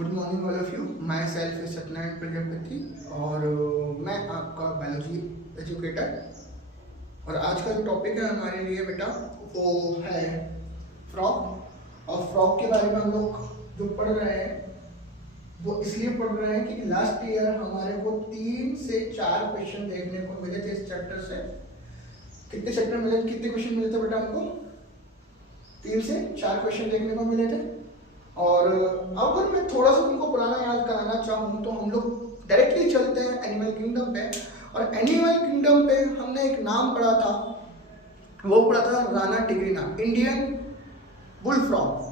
Good morning all of you. My self Satyanarayan Prajapati और मैं आपका बायोलॉजी एजुकेटर। और आज का जो टॉपिक है हमारे लिए बेटा वो है फ्रॉग। और फ्रॉग के बारे में हम लोग जो पढ़ रहे हैं वो इसलिए पढ़ रहे हैं कि लास्ट ईयर हमारे को 3 से 4 क्वेश्चन देखने को मिले थे इस चैप्टर से। कितने चैप्टर मिले, कितने क्वेश्चन मिले थे बेटा हमको? 3 से 4 क्वेश्चन देखने को मिले थे। और अगर मैं थोड़ा सा तुमको पुराना याद कराना चाहूँ तो हम लोग डायरेक्टली चलते हैं एनिमल किंगडम पे। और एनिमल किंगडम पे हमने एक नाम पढ़ा था, वो पढ़ा था राना टिग्रिना, इंडियन बुल फ्रॉग।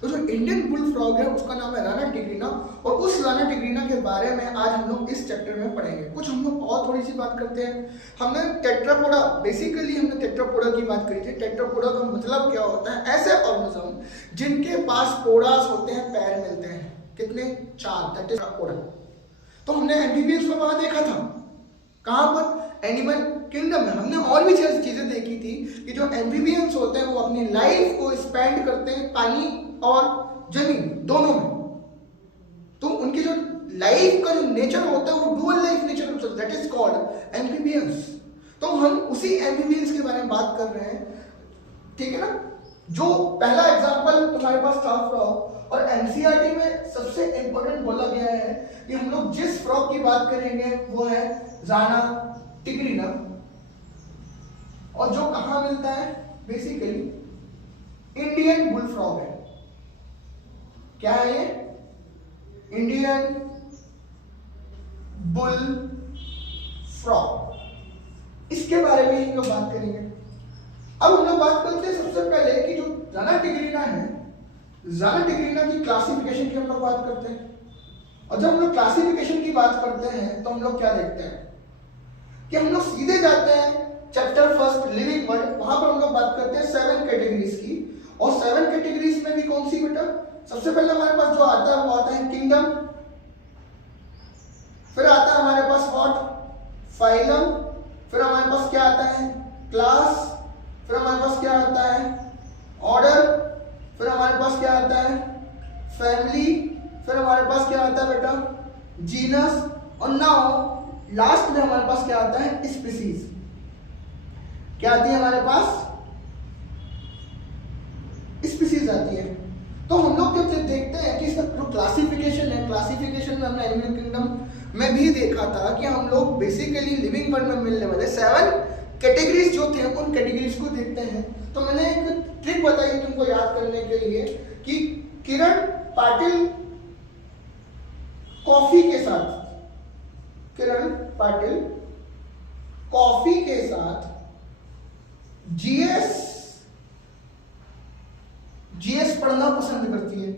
तो जो इंडियन बुल फ्रॉग है उसका नाम है राना टिग्रिना। और उस राना टिग्रिना के बारे में आज हम लोग इस चैप्टर में पढ़ेंगे। कुछ हम लोग और थोड़ी सी बात करते हैं। हमने टेट्रापोडा, बेसिकली हमने टेट्रापोडा की बात करी थी। टेट्रापोडा का मतलब क्या होता है? ऐसे ऑर्गेनिज्म जिनके पास पोडास होते हैं, पैर मिलते हैं। कितने? 4, दैट इज पोडा। तो हमने एम्फीबियंस को वहां देखा था। कहां पर? एनिमल किंगडम में। हमने और भी चीजें देखी थी कि जो एम्फीबियंस होते हैं वो अपनी लाइफ को स्पेंड करते हैं पानी और जमीन दोनों में। तो उनकी जो लाइफ का जो नेचर होता है वो डुअल लाइफ नेचर होता है, दैट इज कॉल्ड एम्फीबियंस। तो हम उसी एम्फीबियंस के बारे में बात कर रहे हैं, ठीक है ना। जो पहला एग्जांपल तुम्हारे पास था फ्रॉग, और एनसीईआरटी में सबसे इंपॉर्टेंट बोला गया है कि हम लोग जिस फ्रॉग की बात करेंगे वो है राना टिग्रिना। और जो कहां मिलता है? बेसिकली इंडियन बुल फ्रॉग है। क्या है ये? Indian bull frog. इसके बारे में हम लोग बात करेंगे। अब हम लोग बात करते हैं सबसे पहले कि जो राना टिग्रिना है, राना टिग्रिना की क्लासिफिकेशन की हम लोग बात करते हैं। और जब हम लोग क्लासिफिकेशन की बात करते हैं तो हम लोग क्या देखते हैं कि हम लोग सीधे जाते हैं चैप्टर फर्स्ट लिविंग वर्ल्ड। वहां पर हम लोग बात करते हैं 7 कैटेगरीज की। और 7 कैटेगरीज में भी कौन सी बेटा? सबसे पहले हमारे पास जो आता है वो आता है किंगडम, फिर आता है हमारे पास व्हाट? फाइलम, फिर हमारे पास क्या आता है? क्लास, फिर हमारे पास क्या आता है? ऑर्डर, फिर हमारे पास क्या आता है? फैमिली, फिर हमारे पास क्या आता है बेटा? जीनस, और नाउ लास्ट में हमारे पास क्या आता है? स्पीसीज। क्या आती है हमारे पास? स्पीसीज आती है। तो हम लोग जब देखते हैं कि इसका जो क्लासिफिकेशन है, क्लासिफिकेशन में हमने एनिमल किंगडम में भी देखा था कि हम लोग बेसिकली लिविंग वर्ल्ड में मिलने वाले 7 कैटेगरीज जो थे उन कैटेगरीज को देखते हैं। तो मैंने एक ट्रिक बताई तुमको याद करने के लिए कि किरण पाटिल कॉफी के साथ, किरण पाटिल कॉफी के साथ जीएस पढ़ना पसंद करती है,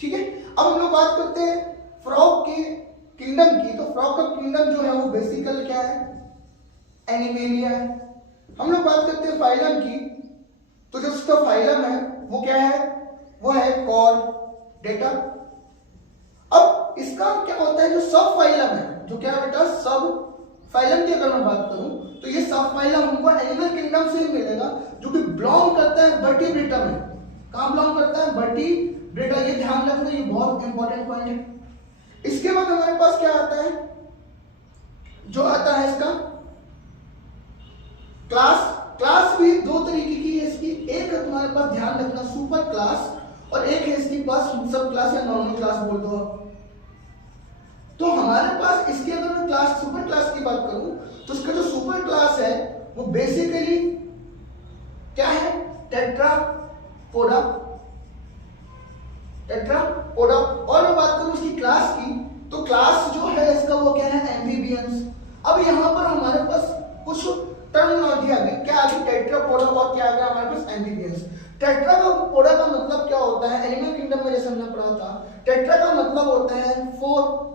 ठीक है। अब हम लोग बात करते हैं फ्रॉग के किंगडम की। तो फ्रॉग का किंगडम जो है वो बेसिकल क्या है? एनिमेलिया है। हम लोग बात करते हैं फाइलम की। तो जो उसका फाइलम है वो क्या है? वो है कॉर्डेटा। अब इसका क्या होता है? जो सब फाइलम है, जो क्या बेटा सब फाइलम की अगर मैं बात करूं तो ये सब फाइलम हमको एनिमल किंगडम से ही मिलेगा, जो कि बिलोंग करता है वर्टिब्रेटा में। कहां बिलोंग करता है? वर्टिब्रेटा। ये ध्यान रखना, ये बहुत इंपॉर्टेंट पॉइंट है। इसके बाद हमारे पास क्या आता है? जो आता है इसका क्लास। क्लास भी 2 तरीके की है इसकी। एक है तुम्हारे पास, ध्यान रखना, सुपर क्लास, और एक है इसके पास सब क्लास या नॉर्मल क्लास बोल दो। तो हमारे पास इसके अगर मैं क्लास सुपर क्लास की बात करूं तो इसका जो सुपर क्लास है वो बेसिकली क्या है? Tetrapoda, Tetrapoda. और मैं बात करूं इसकी क्लास की तो क्लास जो है इसका वो क्या है? एम्फीबियंस। अब यहां पर हमारे पास कुछ टर्मिनोलॉजी आ गई। क्या आ गई? टेट्रापोडा, और क्या आ गया हमारे पास? एम्फीबियंस। टेट्रापोडा का मतलब क्या होता है? एनिमल किंगडम में जैसे हमने पढ़ा था, टेट्रा का मतलब होता है 4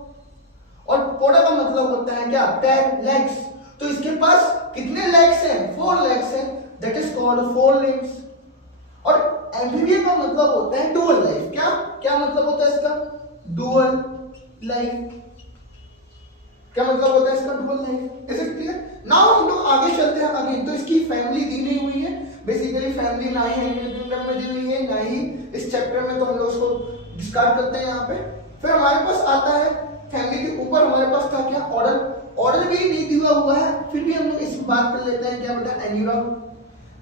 और पोडा का मतलब होता है क्या? 10 लेग्स। तो इसके पास कितने लेग्स हैं? 4 लेग्स हैं, दैट इज कॉल्ड 4 लिम्स। और एम्फीबियन का मतलब होता है डुअल लाइफ। क्या क्या मतलब होता है इसका? Dual life. क्या मतलब होता है इसका? Dual life. Is it clear? Now हम लोग आगे चलते हैं अगेन। तो इसकी फैमिली दी नहीं हुई है, बेसिकली फैमिली ना ही एनिमल किंगडम में दी हुई है ना ही इस चैप्टर में, तो हम लोग उसको डिस्कार्ड करते हैं यहाँ पे। फिर हमारे पास आता है फैमिली के ऊपर हमारे पास था क्या, ऑर्डर। ऑर्डर भी नहीं दिया हुआ है, फिर भी हम लोग इस बात कर लेते हैं क्या बेटा, एन्यूरा।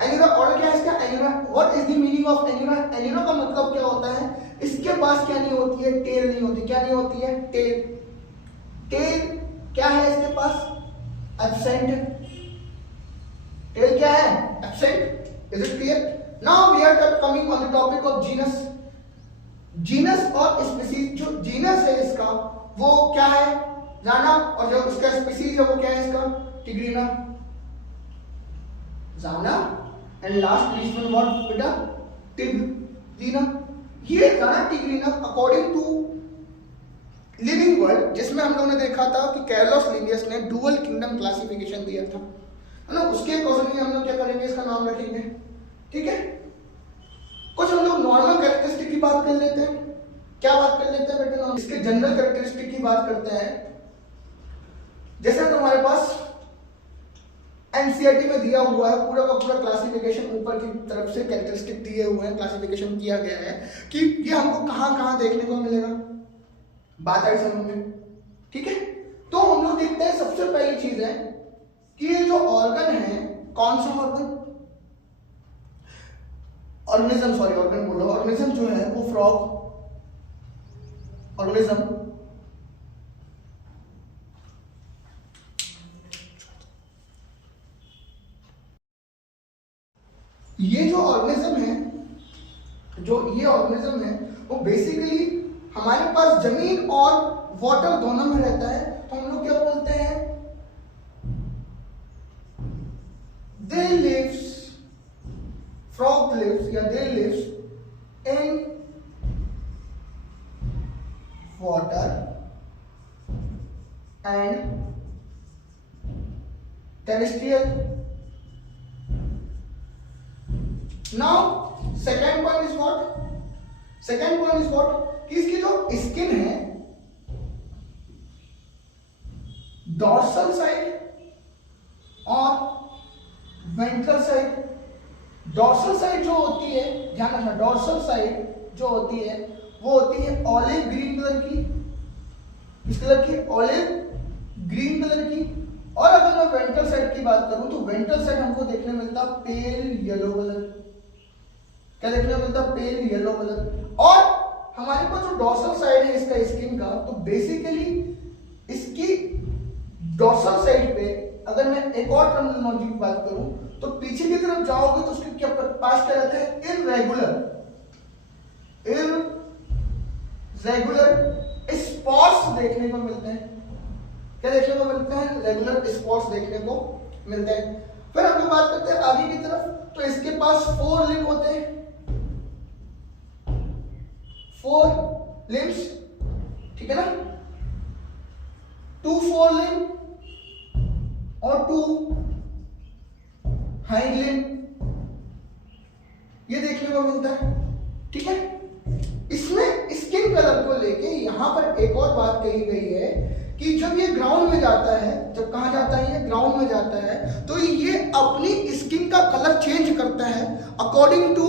एन्यूरा ऑर्डर क्या है इसका, anura. What is the meaning of anura? Anura का मतलब क्या होता है, इसके पास क्या नहीं होती है, टेल नहीं होती। क्या नहीं होती है, टेल। टेल क्या है इसके पास, एब्सेंट। टेल क्या है, absent. Is it clear? Now we are coming on the topic of genus. Genus और स्पीसीज। जो जीनस है इसका वो क्या है, जाना, और जो उसका स्पीसीज है वो क्या है इसका, टिग्रीना। जाना and last list one what बेटा, टिग्रीना। ये जाना tigrina according to living world, जिसमें हम लोगों ने देखा था कि कैर्लोस लिनियस ने डुअल किंगडम क्लासिफिकेशन दिया था, है ना। उसके अकॉर्डिंग हम लोग क्या करेंगे, इसका नाम रखेंगे, ठीक है। कुछ हम लोग नॉर्मल कैरेक्टरिस्टिक की बात कर लेते हैं। क्या बात कर लेते हैं बेटा, इसके जनरल कैरेक्टरिस्टिक की बात करते हैं। जैसे हमारे पास एनसीईआरटी में दिया हुआ है पूरा का पूरा क्लासिफिकेशन, ऊपर की तरफ से कैरेक्टरिस्टिक दिए हुए हैं, क्लासिफिकेशन किया गया है कि ये हमको कहां कहां देखने को मिलेगा, बात आई समझ में, ठीक है। तो हम लोग देखते हैं, सबसे पहली चीज है कि ये जो ऑर्गन है, कौन सा ऑर्गन, ऑर्गेनिज्म, सॉरी ऑर्गन बोलो, ऑर्गेनिज्म जो है वो फ्रॉग ऑर्गेनिज्म। ये जो ऑर्गेनिज्म है, जो ये ऑर्गेनिज्म है वो बेसिकली हमारे पास जमीन और वाटर दोनों में रहता है। तो हम लोग क्या बोलते हैं, दे लिव्स, फ्रॉग लिव्स या they lives in water and terrestrial. Now second point is what, second point is what कि इसकी जो स्किन है, डॉर्सल साइड और वेंट्रल साइड। डॉर्सल साइड जो होती है, ध्यान रखना, डॉर्सल साइड जो होती है वो होती है ऑलिव ग्रीन कलर की, किस कलर की, ऑलिव ग्रीन कलर की। और अगर मैं वेंट्रल साइड की बात करूं तो वेंट्रल साइड हमको देखने मिलता पेल येलो कलर। क्या देखने मिलता, पेल येलो कलर। और हमारे पास जो डॉर्सल साइड है इसका स्किन का, तो बेसिकली इसकी डॉर्सल साइड पे अगर मैं एक और टर्मिनोलॉजी की बात करूं तो पीछे की तरफ जाओगे तो उसके क्या पास क्या रहता है, इररेगुलर स्पॉट्स देखने को मिलते हैं। क्या देखने को मिलते हैं, रेगुलर स्पॉट्स देखने को मिलते हैं। फिर हम बात करते हैं आगे की तरफ, तो इसके पास 4 लिम्ब होते हैं, 4 लिम्स, ठीक है ना, 2 फोर लिम्ब और 2 हाइंड लिम्ब, ये देखने को मिलता है, ठीक है। इसमें स्किन कलर को लेके यहां पर एक और बात कही गई है कि जब ये ग्राउंड में जाता है, जब कहां जाता है, ये ग्राउंड में जाता है, तो ये अपनी स्किन का कलर चेंज करता है अकॉर्डिंग टू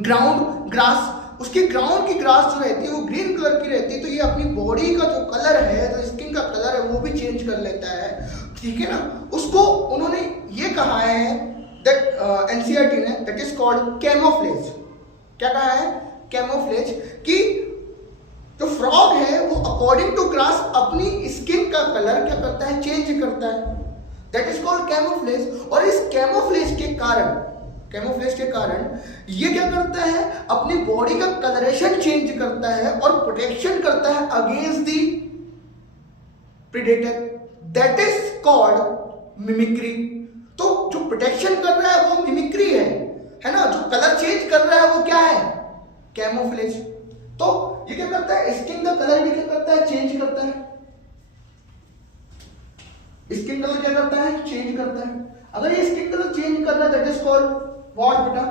ग्राउंड ग्रास। उसकी ग्राउंड की ग्रास जो रहती है वो ग्रीन कलर की रहती है, तो ये अपनी बॉडी का जो कलर है, जो स्किन का कलर है, वो भी चेंज कर लेता है, ठीक है ना। उसको उन्होंने ये कहा है दैट एनसीईआरटी ने, दैट इज कॉल्ड कैमोफ्लेज। क्या कहा है, कैमोफ्लेज, कि जो फ्रॉग है वो अकॉर्डिंग टू ग्रास अपनी स्किन का कलर क्या करता है, चेंज करता है, दैट इज कॉल्ड कैमोफ्लेज। और इस कैमोफ्लेज के कारण ये क्या करता है, अपनी बॉडी का कलरेशन चेंज करता है और प्रोटेक्शन करता है against the predator, that is called mimicry. तो जो प्रोटेक्शन कर रहा है वो मिमिक्री है ना। जो कलर चेंज कर रहा है वो क्या है, कैमोफ्लेज। तो ये क्या करता है, स्किन का कलर भी क्या करता है, चेंज करता है। स्किन कलर क्या करता है, चेंज करता है। अगर ये स्किन कलर चेंज कर रहा है, दैट इज कॉल्ड व्हाट बेटा,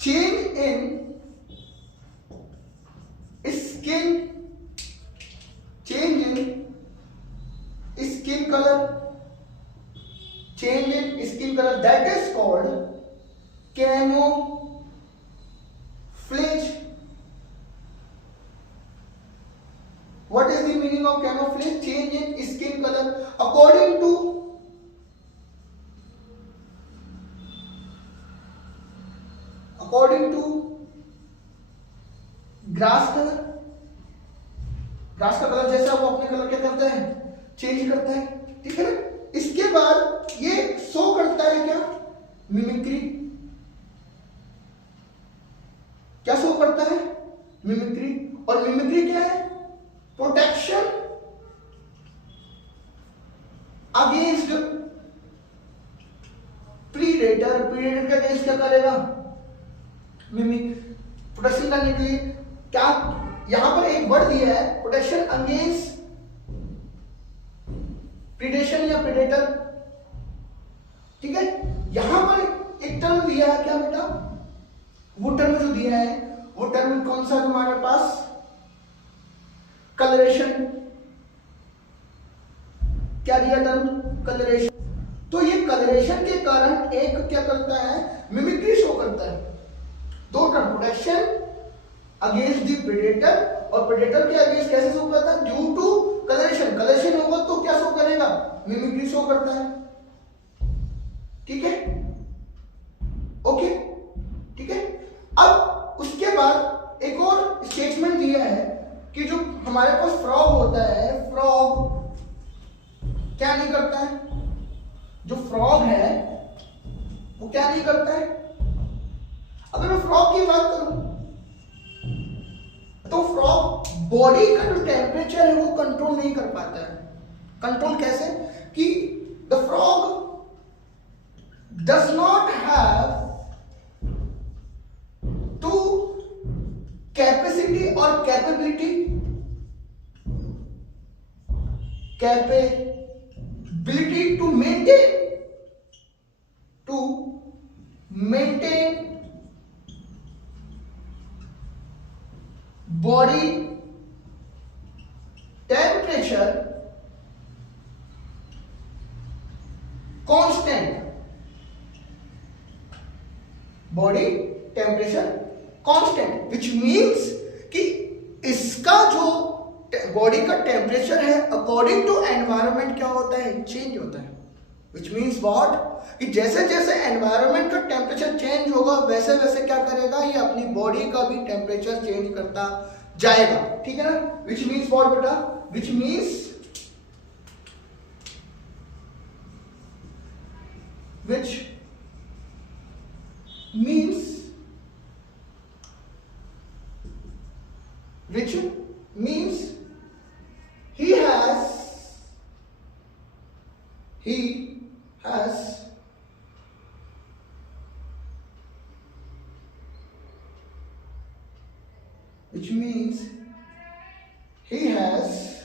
change in skin, change in skin colour, change in skin colour, that is called camouflage. According to grass colour. Grass का कलर जैसा वो अपने कलर क्या करता है, चेंज करता है, ठीक है ना। इसके बाद ये शो करता है क्या, मिमिक्री। क्या शो करता है, मिमिक्री। और मिमिक्री क्या है, प्रोटेक्शन अगेंस्ट प्रीडेटर। प्रीडेटर के अगेंस्ट क्या करेगा, मिमिक। प्रोटेक्शन करने के लिए क्या, यहां पर एक वर्ड दिया है, प्रोटेक्शन अगेंस्ट प्रीडेशन या प्रेडेटर, ठीक है। यहां पर एक टर्म दिया है क्या बेटा, वो टर्म जो दिया है वो टर्म कौन सा है तुम्हारे पास, कलरेशन। क्या दिया टर्म, कलरेशन। तो ये कलरेशन के कारण एक क्या करता है, मिमिक्री शो करता है। दो term, protection against the predator और प्रेडेटर के अगेंस्ट कैसे शो करता है, ड्यू टू कलरेशन। कलरेशन होगा तो क्या शो करेगा, मिमिक्री शो करता है, ठीक है, ओके, ठीक है। अब उसके बाद एक और स्टेटमेंट दिया है कि जो हमारे पास फ्रॉग होता है, फ्रॉग क्या नहीं करता है, जो फ्रॉग है वो क्या नहीं करता है। अगर मैं फ्रॉग की बात करूं तो फ्रॉग बॉडी का जो टेम्परेचर है वो कंट्रोल नहीं कर पाता है। कंट्रोल कैसे, कि the frog does not have to capacity और capability to maintain body temperature constant, body temperature constant, which means कि इसका जो बॉडी का टेम्परेचर है अकॉर्डिंग टू एनवायरनमेंट क्या होता है, चेंज होता है। विच मीन्स व्हाट, कि जैसे जैसे एनवायरनमेंट का टेम्परेचर चेंज होगा वैसे वैसे क्या करेगा, ये अपनी बॉडी का भी टेम्परेचर चेंज करता जाएगा, ठीक है ना। विच मीन्स व्हाट बेटा, which means he has which means he has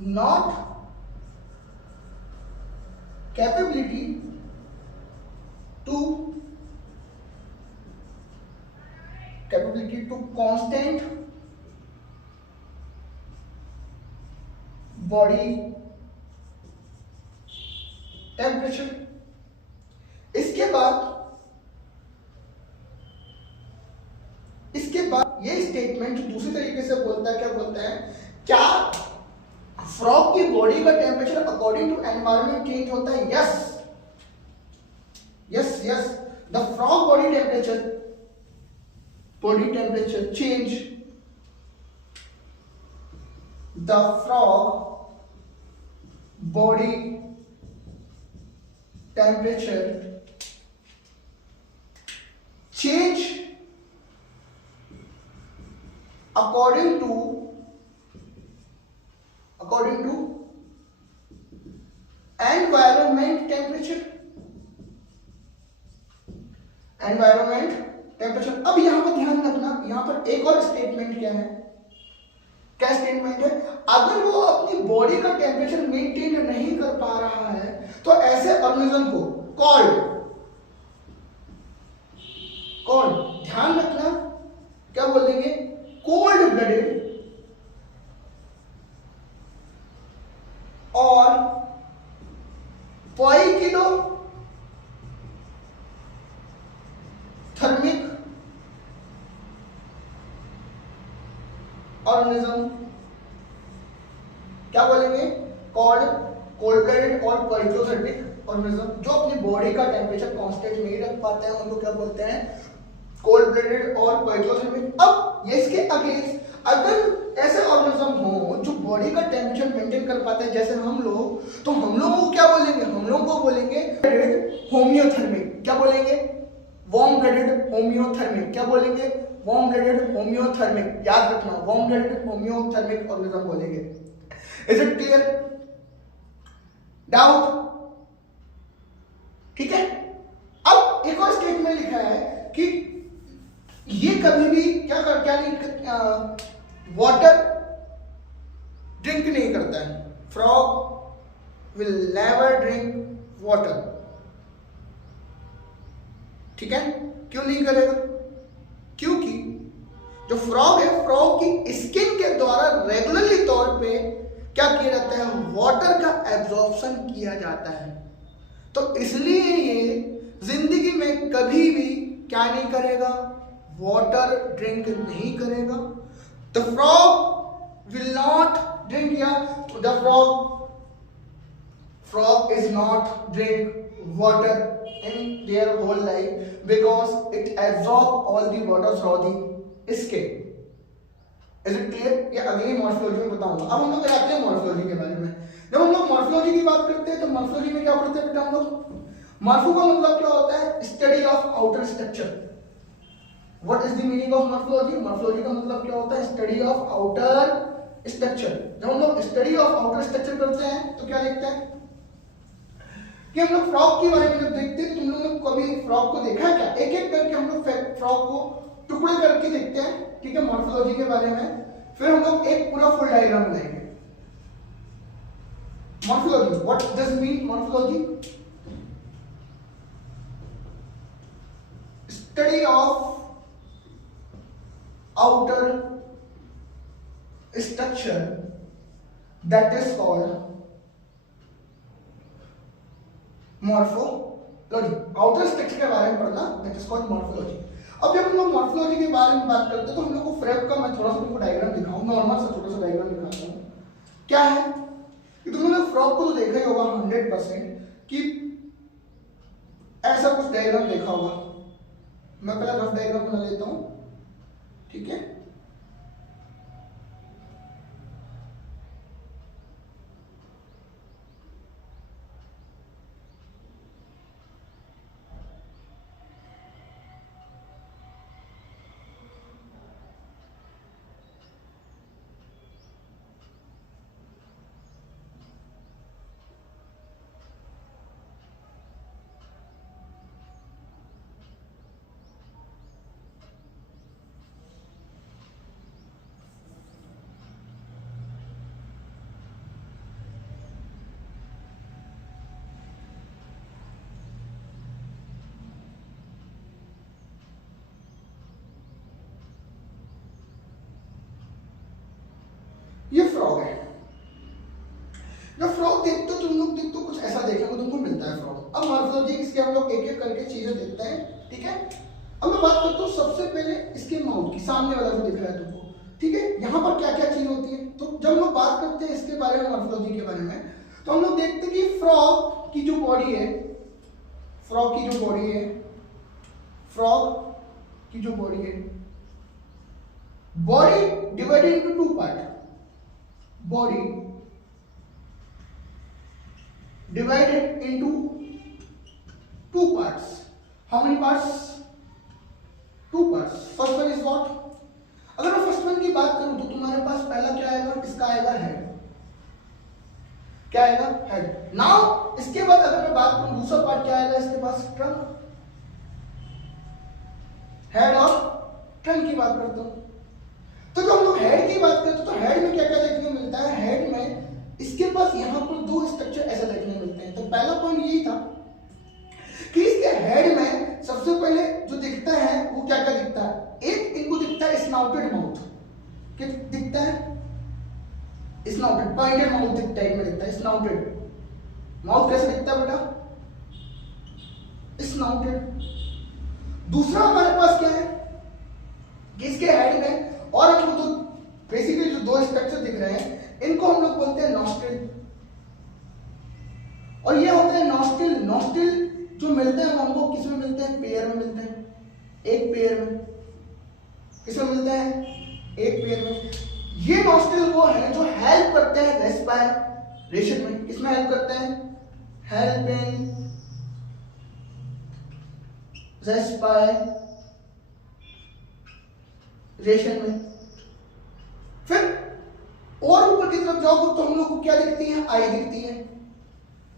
not capability to constant body temperature. इसके बाद ये स्टेटमेंट दूसरी तरीके से बोलता है, क्या बोलता है, क्या फ्रॉग की बॉडी का temperature according to environment change होता है, yes the frog body temperature change, the frog body temperature change according to environment temperature। अब यहां पर ध्यान रखना, यहां पर एक और स्टेटमेंट क्या है, क्या स्टेटमेंट है, अगर वो अपनी बॉडी का टेम्परेचर मेंटेन नहीं कर पा रहा है तो ऐसे ऑर्गेनिज्म को कॉल्ड, ध्यान रखना क्या बोल देंगे, कोल्ड ब्लडेड और पाइकिलो थर्मिक ऑर्गेनिज्म, क्या बोलेंगे, कोल्ड ब्लडेड और पाइथोथर्मिक ऑर्गेनिज्म, जो अपनी बॉडी का टेम्परेचर कांस्टेंट नहीं रख पाते हैं उनको क्या बोलते हैं, कोल्ड ब्लडेड और पाइथोथर्मिक। अब ये इसके अगेंस्ट अगर ऐसे ऑर्गेनिज्म हो जो बॉडी का टेम्परेचर मेंटेन कर पाते हैं जैसे हम लोग, तो हम लोगों को क्या बोलेंगे, हम लोगों को बोलेंगे होम्योथर्मिक। क्या बोलेंगे, वार्म ब्लडेड होम्योथर्मिक। क्या बोलेंगे, वार्म ब्लडेड होम्योथर्मिक। याद रखना, वार्म ब्लडेड होम्योथर्मिक ऑर्गेनिज्म बोलेंगे। इज इट क्लियर, डाउट, ठीक है। अब एक और स्टेटमेंट लिखा है कि ये कभी भी क्या नहीं, वाटर ड्रिंक नहीं करता है, frog will never drink water, ठीक है। क्यों नहीं करेगा, क्योंकि जो फ्रॉग है, फ्रॉग की स्किन के द्वारा रेगुलरली तौर पे क्या किया जाता है, वाटर का एब्जॉर्प्शन किया जाता है, तो इसलिए ये जिंदगी में कभी भी क्या नहीं करेगा, वाटर ड्रिंक नहीं करेगा। The frog will not drink, या the frog is not drink water in their whole life because it absorb all the water through the skin. Is it clear? ये अगली मॉर्फोलॉजी में बताऊंगा। अब हम लोग आते हैं मॉर्फोलॉजी के बारे में। जब हम लोग मॉर्फोलॉजी की बात करते हैं तो मॉर्फोलॉजी में क्या पढ़ते हैं बेटा हम लोग, मॉर्फो का मतलब क्या होता है, study of outer structure. What is the meaning of morphology, morphology का मतलब क्या होता है, स्टडी ऑफ आउटर स्ट्रक्चर। जब हम लोग स्टडी ऑफ आउटर स्ट्रक्चर करते हैं तो क्या देखते हैं कि हम लोग फ्रॉग के बारे में जब देखते हैं, तुम लोगों ने कभी फ्रॉग को देखा है क्या, एक एक करके हम लोग फ्रॉग को टुकड़े करके देखते हैं, ठीक है, मॉर्फोलॉजी के बारे में। फिर हम लोग एक पूरा फुल डायग्राम बनाएंगे। Morphology, what does mean morphology, study of outer structure that is called morphology. Outer structure के बारे में पढ़ना दैट इज कॉल्ड मॉर्फोलॉजी। अब जब हम लोग मॉर्फोलॉजी के बारे में बात करते हैं तो हम लोग को फ्रेम का मैं थोड़ा सा तुमको डायग्राम दिखाऊं, नॉर्मल सा छोटा सा डायग्राम दिखाता हूं। क्या है कि तुम लोगों ने फ्रॉग को तो देखा ही होगा 100% कि ऐसा कुछ डायग्राम देखा होगा। मैं पहले रफ डायग्राम बना लेता हूं, ठीक है। ये फ्रॉग है। जब फ्रॉग देखते हो तुम लोग देखते हो कुछ ऐसा देखने को तुमको मिलता है फ्रॉग। अब मॉर्फोलॉजी इसके हम लोग एक एक करके चीजें देखते हैं, ठीक है। अब मैं बात करता हूँ सबसे पहले इसके माउथ की, सामने वाला जो दिख रहा है तुमको, ठीक है। यहाँ पर क्या क्या चीज होती है, तो जब हम लोग बात करते हैं इसके बारे में, मॉर्फोलॉजी के बारे में, तो हम लोग देखते हैं कि फ्रॉग की जो बॉडी है, फ्रॉग की जो बॉडी है, फ्रॉग की जो बॉडी है, body divided into two part, body divided into two parts. How many parts? Two parts. First one is what? अगर मैं फर्स्ट वन की बात करूं तो तुम्हारे पास पहला क्या आएगा, इसका आएगा हेड। क्या आएगा, हेड। नाउ इसके बाद अगर मैं बात करूं दूसरा पार्ट क्या आएगा इसके पास, ट्रंक। हेड और ट्रंक की बात करता हूं तो जब हम लोग हेड की बात करते हैं तो हेड में क्या क्या देखने को मिलता है, हेड में इसके पास यहाँ पर दो स्ट्रक्चर ऐसे देखने को मिलते हैं। तो पहला पॉइंट यही था कि इसके हेड में सबसे पहले जो दिखता है वो क्या क्या दिखता है, एक इनको दिखता है स्नाउटेड माउथ। क्या दिखता है, स्नाउटेड, पॉइंटेड माउथ टाइप में दिखता है। स्नाउटेड माउथ कैसे दिखता है बेटा, स्नाउटेड। दूसरा हमारे पास क्या है कि इसके हेड में और हमको तो बेसिकली जो दो स्ट्रक्चर दिख रहे हैं इनको हम लोग बोलते हैं नॉस्ट्रिल, और ये होते हैं नॉस्ट्रिल। नॉस्ट्रिल जो मिलते हैं वो हमको किस में मिलते हैं? पेयर में मिलते हैं, एक पेयर में। किसमें मिलते हैं? एक पेयर में। ये नॉस्ट्रिल वो है जो हेल्प करते हैं रेस्पिरेशन में। किसमें हेल्प करते हैं? हेल्प इन रेस्पिरेशन में। फिर और ऊपर की तरफ जाओ तो हम लोग को क्या दिखती है? आई दिखती है।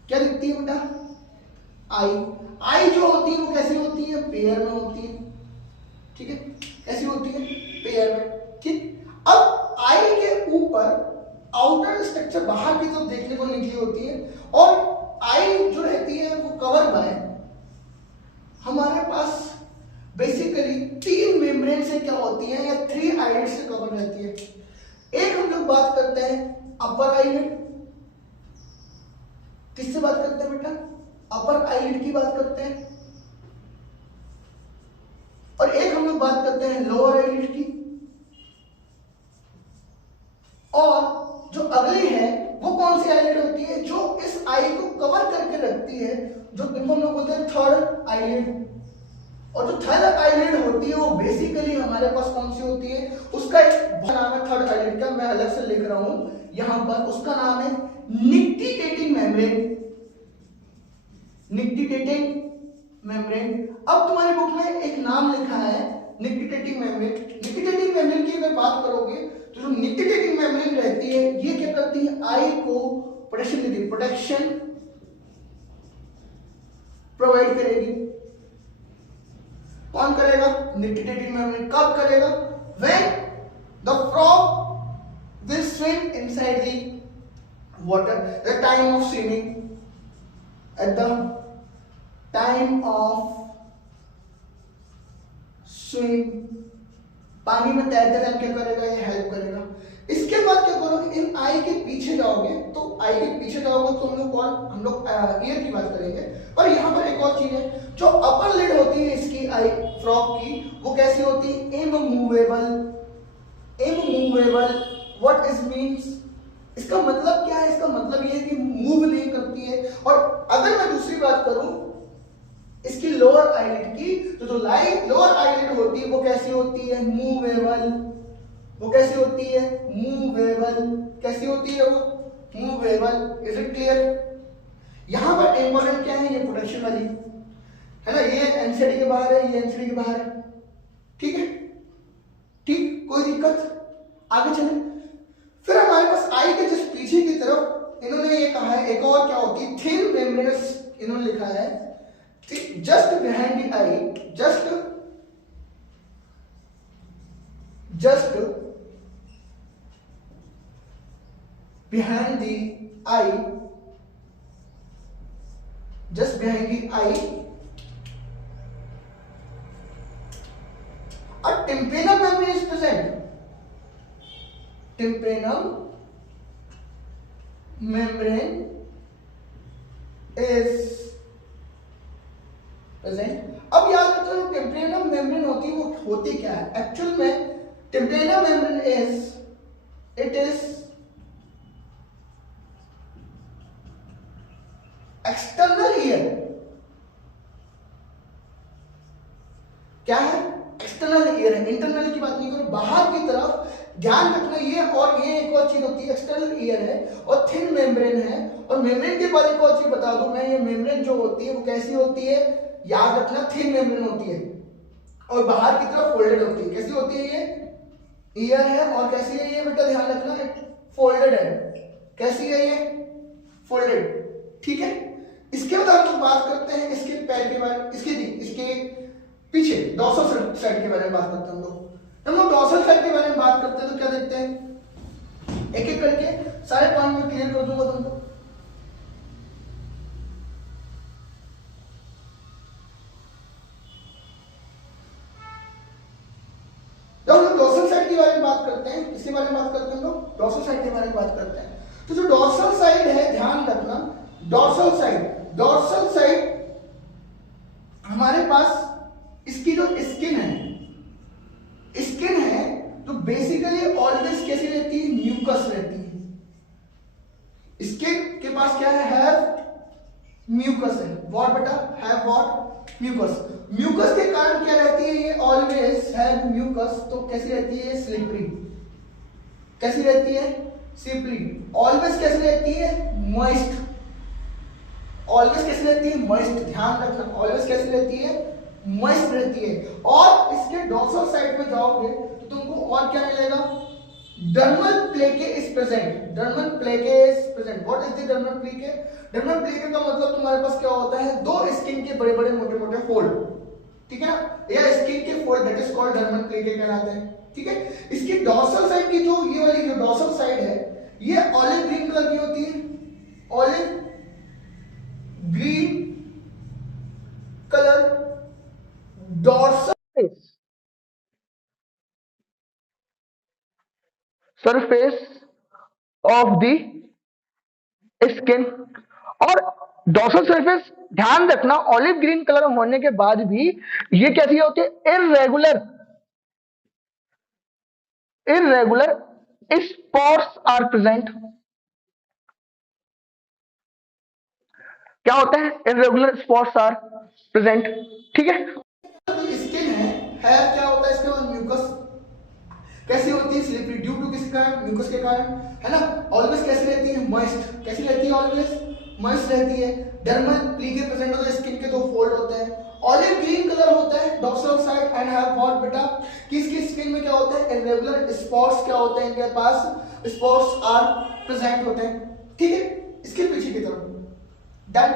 क्या दिखती है बेटा? आई जो होती है वो कैसी होती है? पेयर में होती है। ठीक है, कैसी होती है? पेयर में। ठीक, अब आई के ऊपर आउटर स्ट्रक्चर बाहर की तरफ देखने को निकली होती है, और आई जो रहती है वो कवर बाय हमारे पास बेसिकली 3 मेम्ब्रेन से क्या होती है, या 3 आईलिड से कवर रहती है। एक हम लोग बात करते हैं अपर आईलिड। किससे बात करते हैं बेटा? अपर आईलिड की बात करते हैं। और एक हम लोग बात करते हैं लोअर आईलिड की। और जो अगली है वो कौन सी आईलिड होती है? जो इस आई को कवर करके रखती है, जो इनको हम लोग बोलते हैं थर्ड आईलिड। और जो थर्ड आईलिड होती है वो बेसिकली हमारे पास कौन सी होती है? उसका एक नाम है थर्ड आईलिड का, मैं अलग से लिख रहा हूं यहां पर। उसका नाम है निक्टिटेटिंग मेम्ब्रेन। Nictitating membrane. अब तुम्हारी बुक में एक नाम लिखा है निक्टिटेटिंग मेम्ब्रेन। निक्टिटेटिंग मेम्ब्रेन की अगर बात करोगे तो जो निक्टिटेटिंग मेम्ब्रेन रहती है ये क्या करती है? आई को प्रोटेक्शन देती है, प्रोटेक्शन प्रोवाइड करेगी। कौन करेगा? Nictitating membrane. कब करेगा? When the frog will swim inside the water, the time of swimming, at the time of swim, पानी में तैरते टाइम क्या करेगा? ये हेल्प करेगा। इसके बाद क्या करोगे? इन आई के पीछे जाओगे, तो आई के पीछे जाओगे तो हम लोग ईयर की बात करेंगे। पर यहाँ पर एक और चीज है, जो अपर लिड होती है इसकी आई फ्रॉग की, वो कैसी होती है? Immovable. Immovable what is means? इसका मतलब क्या है? इसका मतलब ये है कि मूव नहीं करती है। और अगर मैं दूसरी बात करूं इसकी लोअर आईलिड की, तो जो लोअर आईलिड होती है वो कैसी होती है? मूवेबल। वो कैसी होती है? मूवेबल। कैसी होती है वो? मूवेबल। Is it clear? यहां पर इंपॉर्टेंट क्या है? ये प्रोटेक्शन वाली है ना, ये एनसीडी के बाहर है, ये एनसीडी के बाहर है। ठीक है, ठीक, कोई दिक्कत? आगे चले। फिर हमारे पास आई के जस्ट पीछे की तरफ इन्होंने ये कहा है एक और क्या होती है? थिन मेम्ब्रेनस इन्होंने लिखा है just behind the eye, just behind the eye, just behind the eye, a tympanial membrane is present. Tympanial membrane is present. अब याद रखो जो टेम्परेनल मेम्ब्रेन होती है वो होती क्या है? एक्चुअल में tympanal membrane it is external ear. क्या है? एक्सटर्नल ईयर है, इंटरनल की बात नहीं करो, बाहर की तरफ। ध्यान रखना ये, और ये एक और चीज होती है, एक्सटर्नल ईयर है और थिन मेम्ब्रेन है। और मेम्ब्रेन के बारे में एक और चीज बता दूं मैं, ये मेम्ब्रेन जो होती है वो कैसी होती है? याद रखना, थिन मेम्ब्रेन होती है और बाहर की तरफ फोल्डेड होती है। कैसी होती है? ये ईयर है। और कैसी है ये बेटा? ध्यान रखना, फोल्डेड है। कैसी है ये? फोल्डेड। ठीक है, इसके बाद हम लोग बात करते हैं इसके पैर के बारे में, इसके पीछे डॉर्सल साइड के बारे में बात करते हैं हम लोग डॉर्सल साइड के बारे में बात करते हैं तो क्या देखते हैं? एक एक करके सारे पॉइंट में क्लियर कर दूंगा तुमको। बात करते हैं, इसके बारे में बात करते हैं हम लोग, डॉर्सल साइड के बारे में बात करते हैं। तो जो डॉर्सल साइड है, ध्यान रखना, डॉर्सल साइड हमारे पास इसकी जो स्किन है तो बेसिकली ऑलवेज कैसी म्यूकस रहती है। स्किन के पास क्या है? हैव म्यूकस है। व्हाट बेटा? Have what? म्यूकस। म्यूकस के कारण क्या रहती है? ये ऑलवेज हैव म्यूकस। तो कैसी रहती है? स्लिपरी। कैसी रहती है? स्लिपरी। ऑलवेज कैसी रहती है? मॉइस्ट। ऑलवेज कैसी रहती है? मॉइस्ट। ध्यान रखना, ऑलवेज कैसी रहती है? मॉइस्ट रहती है। और इसके डोर्सल साइड पे जाओगे तो तुमको और क्या मिलेगा? Dermal plaque is present. Dermal plaque is present. What is the dermal plaque? Dermal plaque का मतलब तुम्हारे पास क्या होता है? दो स्किन के बड़े बड़े मोटे मोटे फोल्ड, ठीक है ना, या स्किन के fold, that is called dermal plaque कहलाते हैं। ठीक है, इसकी डोर्सल साइड की जो ये वाली जो डोर्सल साइड है ये ऑलिव ग्रीन कलर की होती है। Olive green colour dorsal surface of the skin. और डोर्सल सरफेस ध्यान रखना ऑलिव ग्रीन कलर होने के बाद भी ये कैसी होती है? Irregular. Irregular spots are present. क्या होता है? Irregular spots are present. ठीक है, स्किन है क्या होता है? इसके बाद म्यूकस कैसी होती है? स्लिपरी। ड्यू टू किसके कारण? म्यूकस के कारण, है ना। ऑलवेज कैसी रहती है? मॉइस्ट। कैसी रहती है? ऑलवेज मॉइस्ट रहती है। डर्मल प्लीके प्रेजेंट होता है, स्किन के दो फोल्ड होते हैं। ऑलिव ग्रीन कलर होता है dorsal side and have what बेटा? कि इसकी स्किन में क्या होता है? इररेगुलर स्पॉट्स क्या होते हैं? इनके पास स्पॉट्स आर प्रेजेंट होते हैं। ठीक है, इसके पीछे की तरफ डन।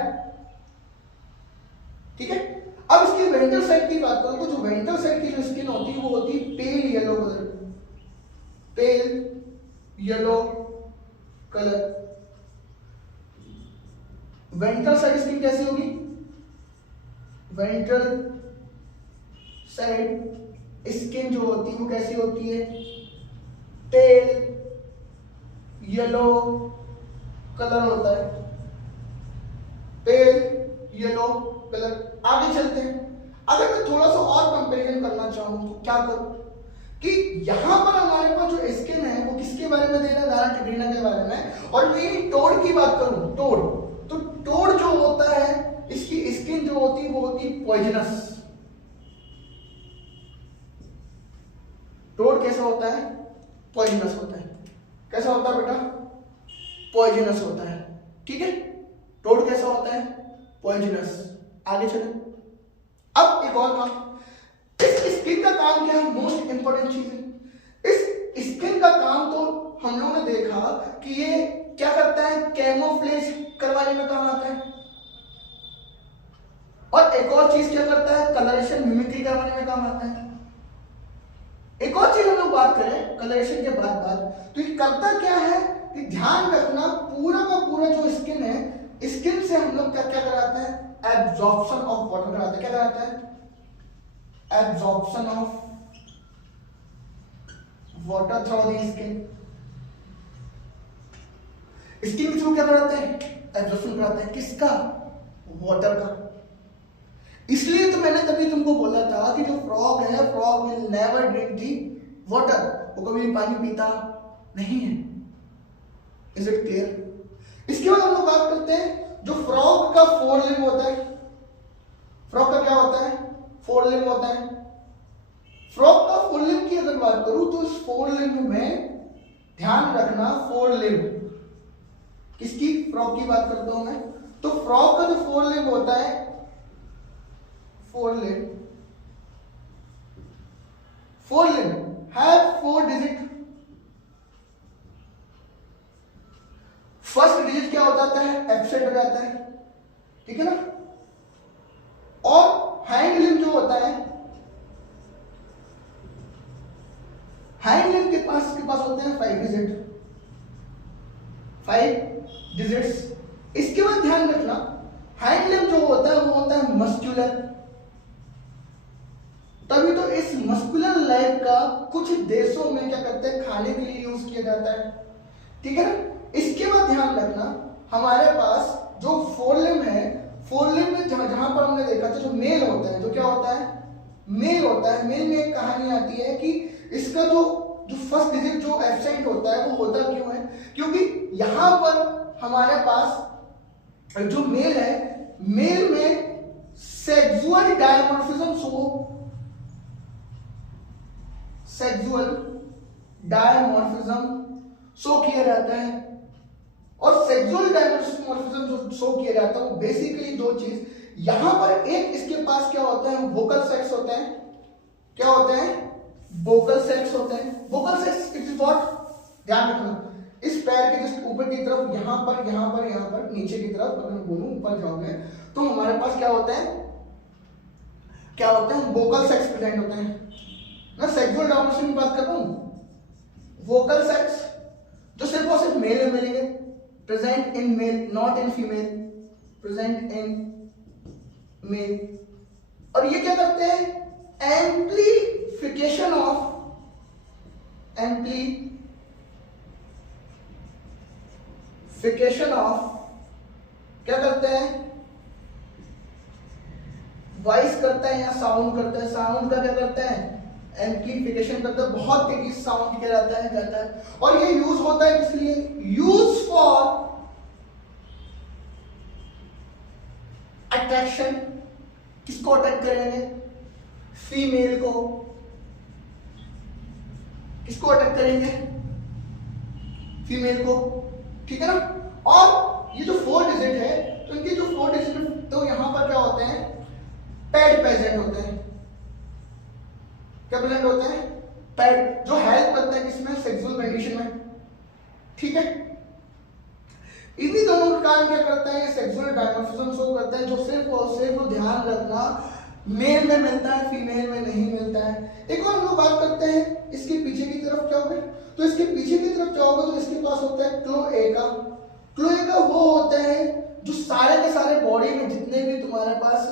ठीक है, अब इसकी वेंट्रल साइड की बात करूं तो जो वेंट्रल साइड की जो स्किन होती है वो होती है pale yellow colour. Pale yellow colour. Ventral side skin कैसी होगी? वेंट्रल साइड स्किन जो होती है वो कैसी होती है? पेल येलो कलर होता है। Pale yellow colour. आगे चलते हैं। अगर मैं थोड़ा सा और कंपैरिजन करना चाहूं तो क्या करूं कि यहां पर हमारे पास जो स्किन है वो किसके बारे में दे रहा है? दाना टिग्रीना के बारे में। और मैं टोड की बात करूं, टोड, तो टोड जो होता है इसकी स्किन जो होती है वो होती है पॉइजनस। टोड कैसा होता है? पॉइजनस होता है। कैसा होता है बेटा? पॉइजनस होता है। ठीक है, टोड कैसा होता है? पॉइजनस। आगे चले। अब एक और काम, इस स्किन का काम क्या है? मोस्ट इंपॉर्टेंट चीज है। इस स्किन का काम तो हम लोगों ने देखा कि ये क्या करता है? कैमोफ्लेज करवाने में काम आता है। और एक और चीज क्या करता है? कलरेशन मिमिक्री करवाने में काम आता है। एक और चीज हम लोग बात करें कलरेशन के बाद तो ये करता क्या है कि ध्यान रखना पूरा का पूरा जो स्किन है, स्किन से हम लोग क्या क्या कराते हैं? एब्जॉर्प्शन ऑफ वाटर कराते हैं। क्या कराता है? Absorption of water through the skin. Skin के थ्रू क्या कराते हैं? एब्जॉर्प्शन कराते हैं। किसका? वाटर का। इसलिए तो मैंने तभी तुमको बोला था कि जो फ्रॉग है, frog will never drink the water. वो कभी भी पानी पीता नहीं है। Is it clear? इसके बाद हम लोग बात करते हैं जो फ्रॉग का फोर लिम्ब होता है। फ्रॉग का क्या होता है? फोर लिम्ब होता है। फ्रॉग का फोर लिम्ब की अगर बात करूं तो इस फोर लिम्ब में ध्यान रखना, फोर लिम्ब किसकी? फ्रॉग की बात करता हूं मैं। तो फ्रॉग का जो फोर लिम्ब होता है, four limb have 4 digit. First digit क्या हो जाता है? एब्सेंट हो जाता है। ठीक है ना। और हाइंड लिम्ब जो होता है, हाइंड लिम्ब के पास होते हैं 5 डिजिट। 5 डिजिट्स। इसके बाद ध्यान रखना हाइंड लिम्ब जो होता है वो होता है मस्कुलर। तभी तो इस मस्कुलर लाइफ का कुछ देशों में क्या करते हैं? खाने के लिए यूज किया जाता है। ठीक है ना। इसके बाद ध्यान रखना हमारे पास जो फोरलिम्ब है, फोरलिम्ब में जहां पर हमने देखा था जो मेल होता है, जो क्या होता है? मेल होता है। मेल में एक कहानी आती है कि इसका जो जो फर्स्ट डिजिट जो एब्सेंट होता है वो होता क्यों है? क्योंकि यहां पर हमारे पास जो मेल है, मेल में सेक्सुअल डायमॉर्फिज्म शो किया जाता है। और सेक्सुअल डायमॉर्फिज्म जो शो किया जाता है वो बेसिकली दो चीज, यहां पर एक इसके पास क्या होता है, वोकल सेक्स होता है। क्या होता है? वोकल सेक्स होता है। Vocal sex it is what, ध्यान रखना, इस पैर के जस्ट ऊपर की तरफ, यहां पर यहां पर यहां पर नीचे की तरफ अगर मैं बोलूं ऊपर जाओगे तो हमारे पास क्या होता है, क्या होता है, वोकल सेक्स प्रेजेंट होता है। मैं सेक्सुअल डायमेंशन की बात कर रहा हूं। वोकल सेक्स जो सिर्फ और सिर्फ मेल में मिलेंगे, present in male not in female, present in male. और ये क्या करते हैं, एम्प्लीफिकेशन ऑफ क्या करते हैं, वॉइस करता है या साउंड करता है। साउंड का क्या करता है, एम्प्लीफिकेशन करता है, बहुत तेजी से साउंड किया जाता है। और ये यूज होता है किस लिए, यूज फॉर अट्रैक्शन। किसको अट्रैक्ट करेंगे, फीमेल को। किसको अटैक करेंगे, फीमेल को, ठीक है ना। और ये जो 4 डिजिट है, तो इनके जो 4 डिजिट, तो यहां पर क्या होते हैं, पैड प्रेजेंट होते हैं। क्या प्रेजेंट होते हैं, पैड, जो हेल्प करते हैं किसमें, सेक्सुअल कंडीशन में, ठीक है। इन्हीं दोनों का काम क्या करता है, सेक्सुअल डायमॉर्फिज्म शो करता है, जो सिर्फ और सिर्फ ध्यान रखना मेल में मिलता है, फीमेल में नहीं मिलता है। एक और हम लोग बात करते हैं इसके पीछे की तरफ क्या होगा, तो इसके पीछे की तरफ क्या होगा, तो इसके पास होता है क्लोएका। क्लोएका वो होता है जो सारे के सारे बॉडी में जितने भी तुम्हारे पास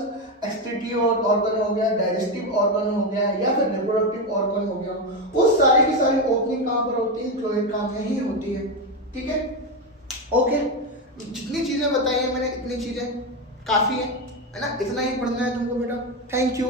एक्सक्रीटिव ऑर्गन हो गया, डाइजेस्टिव ऑर्गन हो गया, या फिर रिप्रोडक्टिव ऑर्गन हो गया, वो सारी की सारी ओपनिंग कहां पर होती है, क्लोएका में ही होती है, ठीक है। ओके, जितनी चीजें बताई है मैंने, इतनी चीजें काफी है ना, इतना ही पढ़ना है तुमको बेटा। Thank you.